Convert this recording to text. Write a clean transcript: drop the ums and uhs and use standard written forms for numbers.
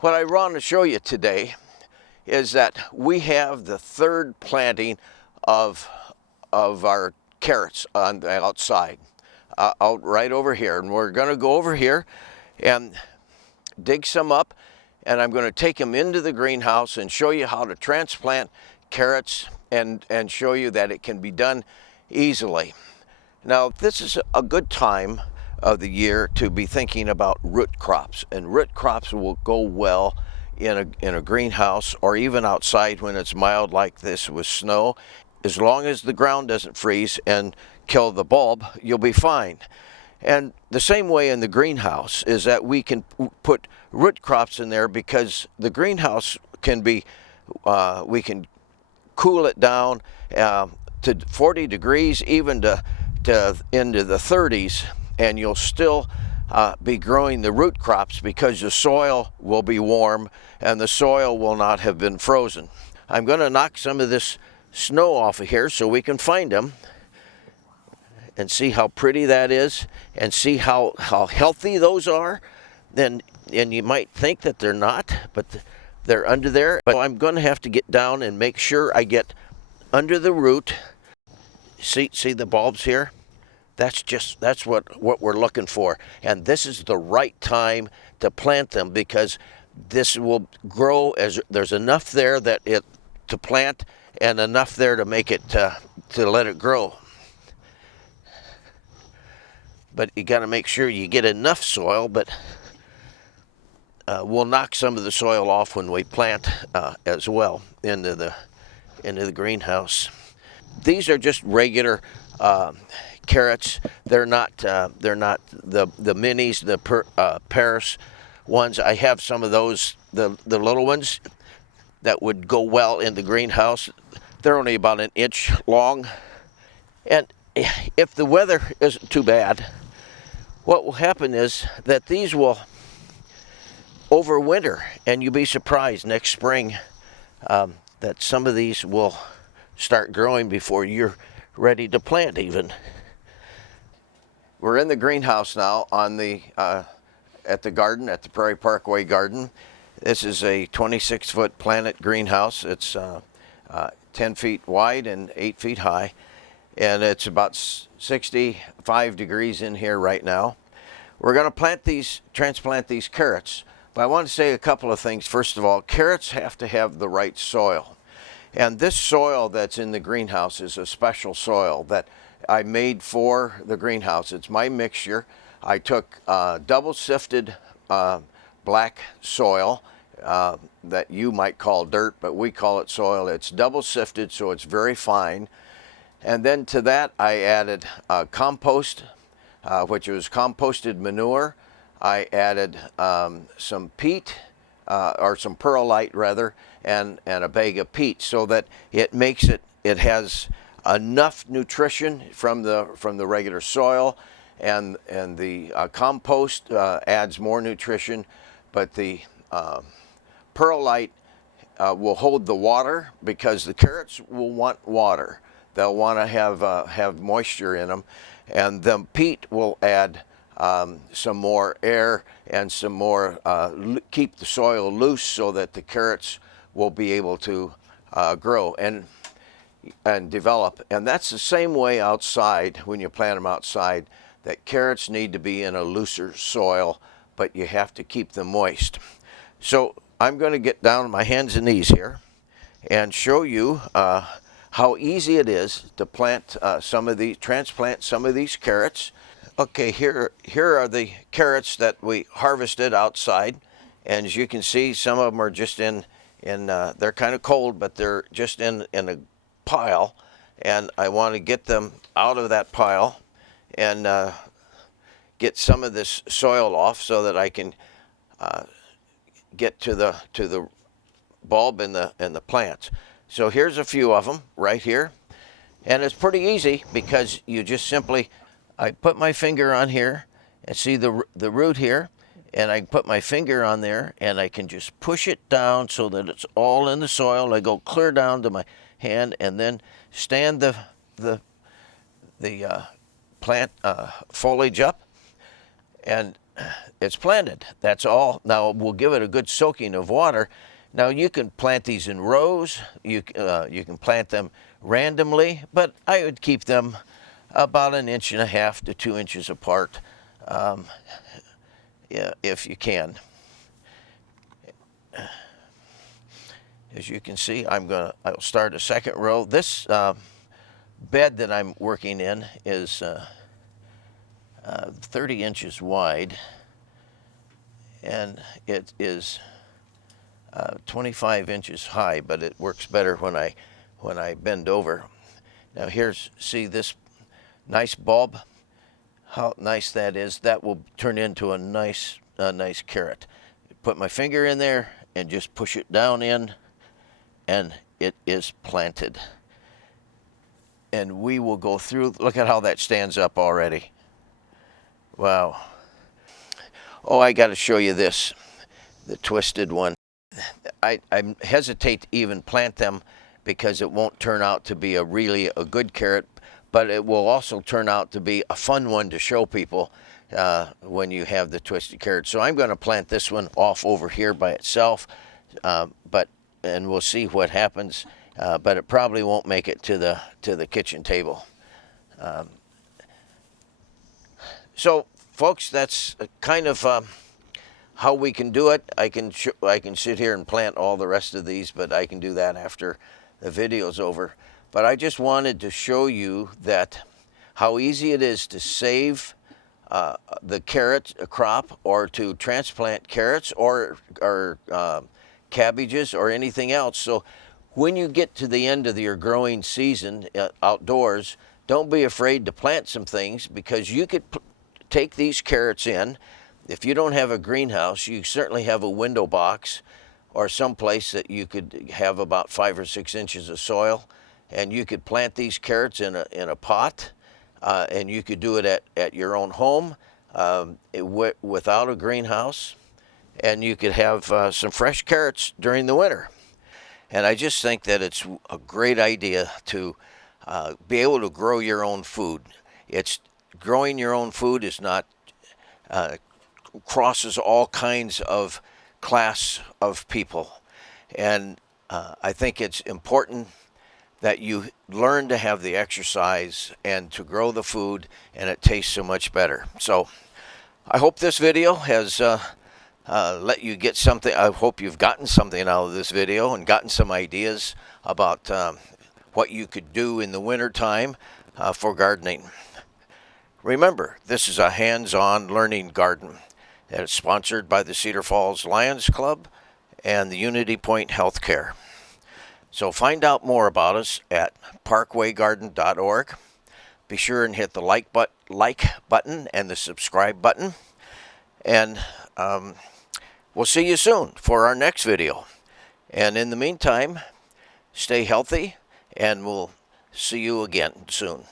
What I want to show you today is that we have the third planting of our carrots on the outside, out right over here. And we're going to go over here and dig some up, and I'm going to take them into the greenhouse and show you how to transplant carrots and show you that it can be done easily. Now, this is a good time of the year to be thinking about root crops, and root crops will go well in a greenhouse or even outside when it's mild like this with snow. As long as the ground doesn't freeze and kill the bulb, you'll be fine. And the same way in the greenhouse is that we can put root crops in there, because the greenhouse can be, we can cool it down to 40 degrees, even to into the 30s, and you'll still be growing the root crops because the soil will be warm and the soil will not have been frozen. I'm going to knock some of this snow off of here so we can find them and see how pretty that is and see how healthy those are. And you might think that they're not, but they're under there. But I'm going to have to get down and make sure I get under the root. See the bulbs here? That's what we're looking for. And this is the right time to plant them, because this will grow as there's enough there that to plant and enough there to make it to let it grow. But you got to make sure you get enough soil, but we'll knock some of the soil off when we plant as well into the greenhouse. These are just regular carrots. They're not the minis, the Paris ones. I have some of those, the little ones that would go well in the greenhouse. They're only about an inch long. And if the weather isn't too bad, what will happen is that these will overwinter, and you'll be surprised next spring that some of these will start growing before you're ready to plant even. We're in the greenhouse now on the at the garden, at the Prairie Parkway Garden. This is a 26-foot Planet greenhouse. It's 10 feet wide and 8 feet high, and it's about 65 degrees in here right now. We're going to transplant these carrots. But I want to say a couple of things. First of all, carrots have to have the right soil. And this soil that's in the greenhouse is a special soil that I made for the greenhouse. It's my mixture. I took double sifted black soil that you might call dirt, but we call it soil. It's double sifted, so it's very fine. And then to that I added compost, which was composted manure. I added some peat, or some perlite rather, and a bag of peat, so that it has enough nutrition from the regular soil, and the compost adds more nutrition, but the perlite will hold the water, because the carrots will want water. They'll want to have moisture in them, and the peat will add some more air and some more keep the soil loose, so that the carrots will be able to grow and develop. And that's the same way outside. When you plant them outside, that carrots need to be in a looser soil, but you have to keep them moist. So I'm going to get down on my hands and knees here and show you how easy it is to transplant some of these carrots. Okay, here are the carrots that we harvested outside, and as you can see, some of them are just they're kind of cold, but they're just in a pile, and I want to get them out of that pile and get some of this soil off, so that I can get to the bulb and the plants. So here's a few of them right here, and it's pretty easy, because you just simply, I put my finger on here and see the root here, and I put my finger on there and I can just push it down so that it's all in the soil. I go clear down to my hand, and then stand the plant foliage up, and it's planted. That's all. Now we'll give it a good soaking of water. Now you can plant these in rows. You can plant them randomly, but I would keep them about 1.5 to 2 inches apart, yeah, if you can. As you can see, I'll start a second row. This bed that I'm working in is 30 inches wide, and it is 25 inches high, but it works better when I bend over. Now see this nice bulb, how nice that is. That will turn into a nice carrot. Put my finger in there and just push it down in, and it is planted. And we will go through. Look at how that stands up already. Wow. Oh, I got to show you this, the twisted one. I hesitate to even plant them because it won't turn out to be really a good carrot, but it will also turn out to be a fun one to show people when you have the twisted carrot. So I'm going to plant this one off over here by itself, and we'll see what happens. But it probably won't make it to the kitchen table. So, folks, that's kind of how we can do it. I can sit here and plant all the rest of these, but I can do that after the video's over. But I just wanted to show you that how easy it is to save the carrot crop, or to transplant carrots or cabbages or anything else. So when you get to the end of your growing season outdoors, don't be afraid to plant some things, because you could take these carrots in. If you don't have a greenhouse, you certainly have a window box or some place that you could have about 5 or 6 inches of soil, and you could plant these carrots in a pot, and you could do it at your own home without a greenhouse, and you could have some fresh carrots during the winter. And I just think that it's a great idea to be able to grow your own food. Growing your own food is not crosses all kinds of class of people, and I think it's important that you learn to have the exercise and to grow the food, and it tastes so much better. So I hope this video has let you get something. I hope you've gotten something out of this video and gotten some ideas about what you could do in the winter time for gardening. Remember, this is a hands-on learning garden that is sponsored by the Cedar Falls Lions Club and the Unity Point Healthcare. So find out more about us at parkwaygarden.org. Be sure and hit the like button and the subscribe button. And we'll see you soon for our next video. And in the meantime, stay healthy, and we'll see you again soon.